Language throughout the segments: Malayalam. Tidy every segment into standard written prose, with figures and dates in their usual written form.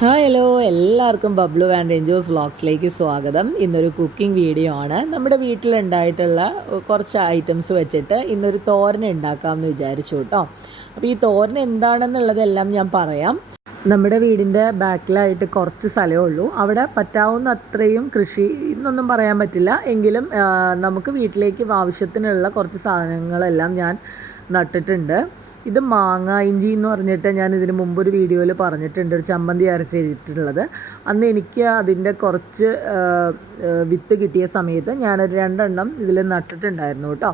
ഹായ് ഹലോ എല്ലാവർക്കും ബബ്ലു ആൻഡ് എൻജോസ് വ്ളോഗ്സിലേക്ക് സ്വാഗതം. ഇന്നൊരു കുക്കിംഗ് വീഡിയോ ആണ്. നമ്മുടെ വീട്ടിലുണ്ടായിട്ടുള്ള കുറച്ച് ഐറ്റംസ് വെച്ചിട്ട് ഇന്നൊരു തോരൻ ഉണ്ടാക്കാമെന്ന് വിചാരിച്ചു കേട്ടോ. അപ്പോൾ ഈ തോരൻ എന്താണെന്നുള്ളതെല്ലാം ഞാൻ പറയാം. നമ്മുടെ വീടിൻ്റെ ബാക്കിലായിട്ട് കുറച്ച് സ്ഥലമേ ഉള്ളൂ. അവിടെ പറ്റാവുന്ന അത്രയും കൃഷി എന്നൊന്നും പറയാൻ പറ്റില്ല, എങ്കിലും നമുക്ക് വീട്ടിലേക്ക് ആവശ്യത്തിനുള്ള കുറച്ച് സാധനങ്ങളെല്ലാം ഞാൻ നട്ടിട്ടുണ്ട്. ഇത് മാങ്ങ ഇഞ്ചി എന്ന് പറഞ്ഞിട്ട് ഞാൻ ഇതിന് മുമ്പൊരു വീഡിയോയിൽ പറഞ്ഞിട്ടുണ്ട്, ഒരു ചമ്മന്തി അരച്ചിട്ടുള്ളത്. അന്ന് എനിക്ക് അതിൻ്റെ കുറച്ച് വിത്ത് കിട്ടിയ സമയത്ത് ഞാനൊരു 2 എണ്ണം ഇതിൽ നട്ടിട്ടുണ്ടായിരുന്നു കേട്ടോ.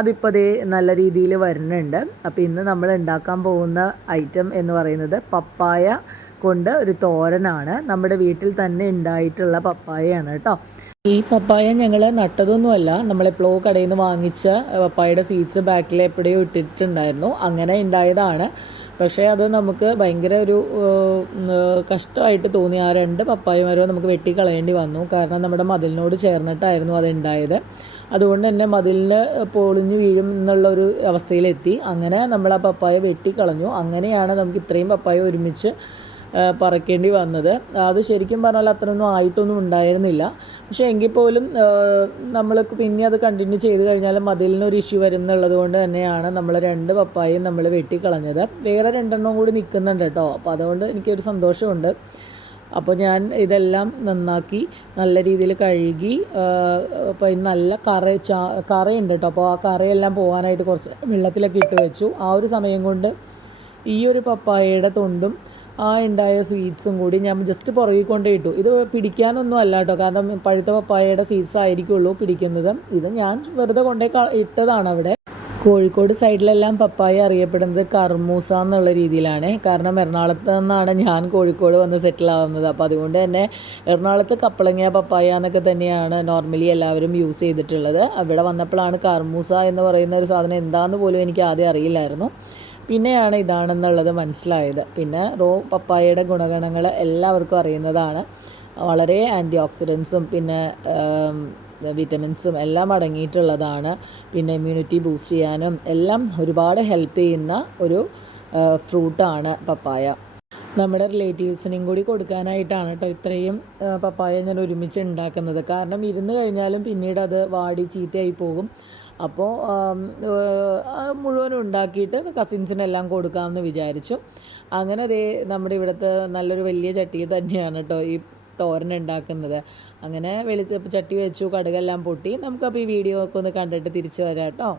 അതിപ്പോൾ അതേ നല്ല രീതിയിൽ വരുന്നുണ്ട്. അപ്പോൾ ഇന്ന് നമ്മൾ ഉണ്ടാക്കാൻ പോകുന്ന ഐറ്റം എന്ന് പറയുന്നത് പപ്പായ കൊണ്ട് ഒരു തോരനാണ്. നമ്മുടെ വീട്ടിൽ തന്നെ ഉണ്ടായിട്ടുള്ള പപ്പായയാണ് കേട്ടോ. ഈ പപ്പായ ഞങ്ങൾ നട്ടതൊന്നുമല്ല, നമ്മളെപ്പോഴോ കടയിൽ നിന്ന് വാങ്ങിച്ച പപ്പായയുടെ സീഡ്സ് ബാക്കിൽ എപ്പോഴയോ ഇട്ടിട്ടുണ്ടായിരുന്നു, അങ്ങനെ ഉണ്ടായതാണ്. പക്ഷേ അത് നമുക്ക് ഭയങ്കര ഒരു കഷ്ടമായിട്ട് തോന്നി. ആ 2 പപ്പായ മരവും നമുക്ക് വെട്ടിക്കളയേണ്ടി വന്നു. കാരണം നമ്മുടെ മതിലിനോട് ചേർന്നിട്ടായിരുന്നു അത് ഉണ്ടായത്. അതുകൊണ്ട് തന്നെ മതിലിന് പൊളിഞ്ഞു വീഴും എന്നുള്ളൊരു അവസ്ഥയിലെത്തി. അങ്ങനെ നമ്മൾ ആ പപ്പായ വെട്ടിക്കളഞ്ഞു. അങ്ങനെയാണ് നമുക്ക് ഇത്രയും പപ്പായ ഒരുമിച്ച് പറിക്കേണ്ടി വന്നത്. അത് ശരിക്കും പറഞ്ഞാൽ അത്രയൊന്നും ആയിട്ടൊന്നും ഉണ്ടായിരുന്നില്ല. പക്ഷേ എങ്കിൽ പോലും നമ്മൾ പിന്നെ അത് കണ്ടിന്യൂ ചെയ്ത് കഴിഞ്ഞാൽ മതിലിനൊരു ഇഷ്യൂ വരും എന്നുള്ളത് കൊണ്ട് തന്നെയാണ് നമ്മൾ 2 പപ്പായയും നമ്മൾ വെട്ടിക്കളഞ്ഞത്. വേറെ 2 എണ്ണം കൂടി നിൽക്കുന്നുണ്ട് കേട്ടോ. അപ്പോൾ അതുകൊണ്ട് എനിക്കൊരു സന്തോഷമുണ്ട്. അപ്പോൾ ഞാൻ ഇതെല്ലാം നന്നാക്കി നല്ല രീതിയിൽ കഴുകി, അപ്പോൾ നല്ല കറയുണ്ട് കേട്ടോ. അപ്പോൾ ആ കറയെല്ലാം പോകാനായിട്ട് കുറച്ച് വെള്ളത്തിലൊക്കെ ഇട്ട് വെച്ചു. ആ ഒരു സമയം കൊണ്ട് ഈ ഒരു പപ്പായയുടെ തൊണ്ടും ആ ഉണ്ടായ സ്വീറ്റ്സും കൂടി ഞാൻ ജസ്റ്റ് പുറകിൽ കൊണ്ടേ ഇട്ടു. ഇത് പിടിക്കാനൊന്നും അല്ല കേട്ടോ, കാരണം പഴുത്ത പപ്പായയുടെ സീഡ്സ് ആയിരിക്കുള്ളൂ പിടിക്കുന്നത്. ഇത് ഞാൻ വെറുതെ കൊണ്ടേ ഇട്ടതാണ് അവിടെ. കോഴിക്കോട് സൈഡിലെല്ലാം പപ്പായ അറിയപ്പെടുന്നത് കർമൂസ എന്നുള്ള രീതിയിലാണ്. കാരണം എറണാകുളത്ത് നിന്നാണ് ഞാൻ കോഴിക്കോട് വന്ന് സെറ്റിൽ ആവുന്നത്. അപ്പോൾ അതുകൊണ്ട് തന്നെ എറണാകുളത്ത് കപ്പളങ്ങ പപ്പായ എന്നൊക്കെ തന്നെയാണ് നോർമലി എല്ലാവരും യൂസ് ചെയ്തിട്ടുള്ളത്. അവിടെ വന്നപ്പോഴാണ് കർമൂസ എന്ന് പറയുന്ന ഒരു സാധനം എന്താണെന്ന് പോലും എനിക്ക് ആദ്യം അറിയില്ലായിരുന്നു. പിന്നെയാണ് ഇതാണെന്നുള്ളത് മനസ്സിലായത്. പിന്നെ പപ്പായയുടെ ഗുണഗണങ്ങൾ എല്ലാവർക്കും അറിയുന്നതാണ്. വളരെ ആൻറ്റി ഓക്സിഡൻസും പിന്നെ വിറ്റമിൻസും എല്ലാം അടങ്ങിയിട്ടുള്ളതാണ്. പിന്നെ ഇമ്മ്യൂണിറ്റി ബൂസ്റ്റ് ചെയ്യാനും എല്ലാം ഒരുപാട് ഹെൽപ്പ് ചെയ്യുന്ന ഒരു ഫ്രൂട്ടാണ് പപ്പായ. നമ്മുടെ റിലേറ്റീവ്സിനും കൂടി കൊടുക്കാനായിട്ടാണ് കേട്ടോ ഇത്രയും പപ്പായ ഞാൻ ഒരുമിച്ച് ഉണ്ടാക്കുന്നത്. കാരണം ഇരുന്ന് കഴിഞ്ഞാലും പിന്നീട് അത് വാടി ചീത്തയായി പോകും. അപ്പോൾ മുഴുവനും ഉണ്ടാക്കിയിട്ട് കസിൻസിനെല്ലാം കൊടുക്കാമെന്ന് വിചാരിച്ചു. അങ്ങനെ നമ്മുടെ ഇവിടുത്തെ നല്ലൊരു വലിയ ചട്ടി തന്നെയാണ് കേട്ടോ ഈ തോരൻ ഉണ്ടാക്കുന്നത്. അങ്ങനെ ചട്ടി വെച്ചു, കടുകെല്ലാം പൊട്ടി. നമുക്കപ്പോൾ ഈ വീഡിയോ ഒക്കെ ഒന്ന് കണ്ടിട്ട് തിരിച്ചു വരാം കേട്ടോ.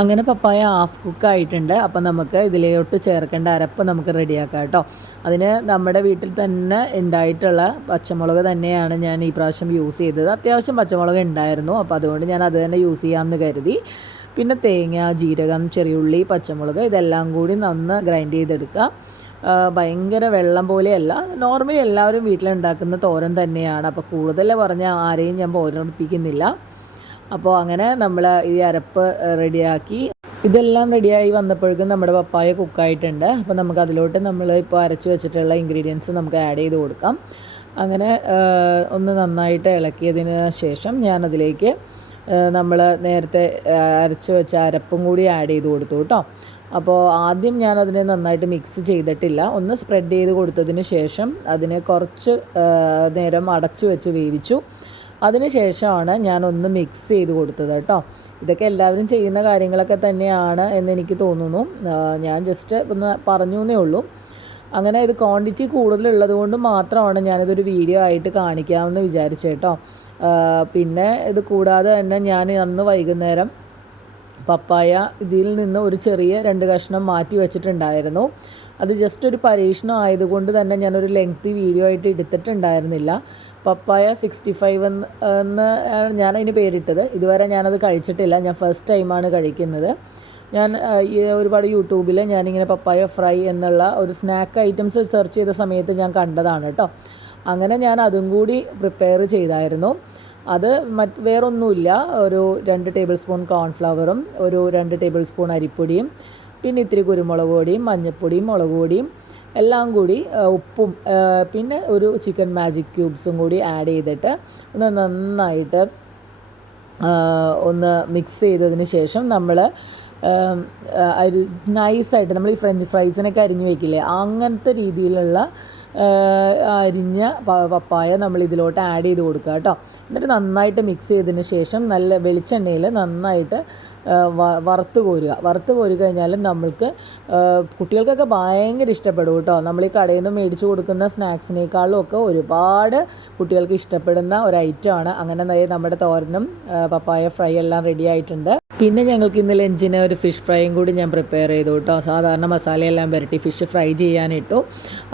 അങ്ങനെ പപ്പായ ഹാഫ് കുക്കായിട്ടുണ്ട്. അപ്പം നമുക്ക് ഇതിലോട്ട് ചേർക്കേണ്ട അരപ്പ് നമുക്ക് റെഡിയാക്കാം കേട്ടോ. അതിന് നമ്മുടെ വീട്ടിൽ തന്നെ ഉണ്ടായിട്ടുള്ള പച്ചമുളക് തന്നെയാണ് ഞാൻ ഈ പ്രാവശ്യം യൂസ് ചെയ്തത്. അത്യാവശ്യം പച്ചമുളക് ഉണ്ടായിരുന്നു, അപ്പോൾ അതുകൊണ്ട് ഞാൻ അത് തന്നെ യൂസ് ചെയ്യാമെന്ന് കരുതി. പിന്നെ തേങ്ങ, ജീരകം, ചെറിയുള്ളി, പച്ചമുളക് ഇതെല്ലാം കൂടി നന്ന് ഗ്രൈൻഡ് ചെയ്തെടുക്കുക. ഭയങ്കര വെള്ളം പോലെയല്ല, നോർമലി എല്ലാവരും വീട്ടിലുണ്ടാക്കുന്ന തോരൻ തന്നെയാണ്. അപ്പോൾ കൂടുതൽ പറഞ്ഞാൽ ആരെയും ഞാൻ പോരടിപ്പിക്കുന്നില്ല. അപ്പോൾ അങ്ങനെ നമ്മൾ ഈ അരപ്പ് റെഡിയാക്കി ഇതെല്ലാം റെഡിയായി വന്നപ്പോഴേക്കും നമ്മുടെ പപ്പായ കുക്കായിട്ടുണ്ട്. അപ്പോൾ നമുക്ക് അതിലോട്ട് നമ്മൾ ഇപ്പോൾ അരച്ച് വെച്ചിട്ടുള്ള ഇൻഗ്രീഡിയൻസ് നമുക്ക് ആഡ് ചെയ്ത് കൊടുക്കാം. അങ്ങനെ ഒന്ന് നന്നായിട്ട് ഇളക്കിയതിന് ശേഷം ഞാനതിലേക്ക് നമ്മൾ നേരത്തെ അരച്ച് വെച്ച അരപ്പും കൂടി ആഡ് ചെയ്ത് കൊടുത്തു കേട്ടോ. അപ്പോൾ ആദ്യം ഞാനതിനെ നന്നായിട്ട് മിക്സ് ചെയ്തിട്ടില്ല. ഒന്ന് സ്പ്രെഡ് ചെയ്ത് കൊടുത്തതിന് ശേഷം അതിനെ കുറച്ച് നേരം അടച്ചു വെച്ച് വേവിച്ചു. അതിന് ശേഷമാണ് ഞാനൊന്ന് മിക്സ് ചെയ്ത് കൊടുത്തത് കേട്ടോ. ഇതൊക്കെ എല്ലാവരും ചെയ്യുന്ന കാര്യങ്ങളൊക്കെ തന്നെയാണ് എന്നെനിക്ക് തോന്നുന്നു. ഞാൻ ജസ്റ്റ് ഒന്ന് പറഞ്ഞു എന്നേ ഉള്ളൂ. അങ്ങനെ ഇത് ക്വാണ്ടിറ്റി കൂടുതലുള്ളത് കൊണ്ട് മാത്രമാണ് ഞാനിതൊരു വീഡിയോ ആയിട്ട് കാണിക്കാമെന്ന് വിചാരിച്ചത് കേട്ടോ. പിന്നെ ഇത് കൂടാതെ തന്നെ ഞാൻ അന്ന് വൈകുന്നേരം പപ്പായ ഇതിൽ നിന്ന് ഒരു ചെറിയ 2 കഷ്ണം മാറ്റി വെച്ചിട്ടുണ്ടായിരുന്നു. അത് ജസ്റ്റ് ഒരു പരീക്ഷണം ആയതുകൊണ്ട് തന്നെ ഞാനൊരു ലെങ്തി വീഡിയോ ആയിട്ട് എടുത്തിട്ടുണ്ടായിരുന്നില്ല. പപ്പായ 65 എന്ന് ഞാനതിന് പേരിട്ടത്. ഇതുവരെ ഞാനത് കഴിച്ചിട്ടില്ല, ഞാൻ ഫസ്റ്റ് ടൈമാണ് കഴിക്കുന്നത്. ഞാൻ ഒരുപാട് യൂട്യൂബിൽ ഞാനിങ്ങനെ പപ്പായ ഫ്രൈ എന്നുള്ള ഒരു സ്നാക്ക് ഐറ്റംസ് സെർച്ച് ചെയ്ത സമയത്ത് ഞാൻ കണ്ടതാണ് കേട്ടോ. അങ്ങനെ ഞാൻ അതും കൂടി പ്രിപ്പയർ ചെയ്തായിരുന്നു. അത് വേറൊന്നുമില്ല, ഒരു 2 ടേബിൾ സ്പൂൺ കോൺഫ്ലവറും ഒരു 2 ടേബിൾ സ്പൂൺ അരിപ്പൊടിയും പിന്നെ ഇത്തിരി കുരുമുളക് പൊടിയും മഞ്ഞൾപ്പൊടിയും മുളക് പൊടിയും എല്ലാം കൂടി ഉപ്പും പിന്നെ ഒരു ചിക്കൻ മാജിക് ക്യൂബ്സും കൂടി ആഡ് ചെയ്തിട്ട് ഒന്ന് നന്നായിട്ട് ഒന്ന് മിക്സ് ചെയ്തതിന് ശേഷം നമ്മൾ നൈസായിട്ട് നമ്മൾ ഈ ഫ്രഞ്ച് ഫ്രൈസിനൊക്കെ അരിഞ്ഞ് വയ്ക്കില്ലേ, അങ്ങനത്തെ രീതിയിലുള്ള അരിഞ്ഞ പപ്പായ നമ്മൾ ഇതിലോട്ട് ആഡ് ചെയ്ത് കൊടുക്കുക കേട്ടോ. എന്നിട്ട് നന്നായിട്ട് മിക്സ് ചെയ്തതിന് ശേഷം നല്ല വെളിച്ചെണ്ണയിൽ നന്നായിട്ട് വറുത്ത് കോരി കഴിഞ്ഞാൽ നമ്മൾക്ക് കുട്ടികൾക്കൊക്കെ ഭയങ്കര ഇഷ്ടപ്പെടും കേട്ടോ. നമ്മൾ ഈ കടയിൽ നിന്ന് മേടിച്ച് കൊടുക്കുന്ന സ്നാക്സിനേക്കാളും ഒക്കെ ഒരുപാട് കുട്ടികൾക്ക് ഇഷ്ടപ്പെടുന്ന ഒരു ഐറ്റമാണ്. അങ്ങനെ നമ്മുടെ തോരനും പപ്പായ ഫ്രൈ എല്ലാം റെഡി ആയിട്ടുണ്ട്. പിന്നെ ഞങ്ങൾക്ക് ഇന്ന് ലഞ്ചിന് ഒരു ഫിഷ് ഫ്രൈയും കൂടി ഞാൻ പ്രിപ്പയർ ചെയ്തു കേട്ടോ. സാധാരണ മസാലയെല്ലാം പുരട്ടി ഫിഷ് ഫ്രൈ ചെയ്യാനിട്ടു.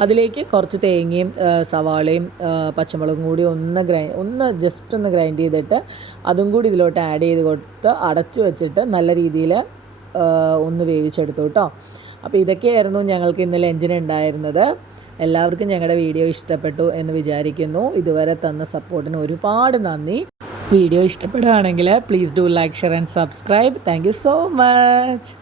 അതിലേക്ക് കുറച്ച് തേങ്ങയും സവാളയും പച്ചമുളകും കൂടി ഒന്ന് ജസ്റ്റ് ഒന്ന് ഗ്രൈൻഡ് ചെയ്തിട്ട് അതും കൂടി ഇതിലോട്ട് ആഡ് ചെയ്ത് കൊടുത്ത് അടച്ച് വെച്ചിട്ട് നല്ല രീതിയിൽ ഒന്ന് വേവിച്ചെടുത്തു കേട്ടോ. അപ്പോൾ ഇതൊക്കെയായിരുന്നു ഞങ്ങൾക്ക് ഇന്ന് ലഞ്ചിന് ഉണ്ടായിരുന്നത്. എല്ലാവർക്കും ഞങ്ങളുടെ വീഡിയോ ഇഷ്ടപ്പെട്ടു എന്ന് വിചാരിക്കുന്നു. ഇതുവരെ തന്ന സപ്പോർട്ടിന് ഒരുപാട് നന്ദി. വീഡിയോ ഇഷ്ടപ്പെടുകയാണെങ്കിൽ please do like, share and subscribe. Thank you so much.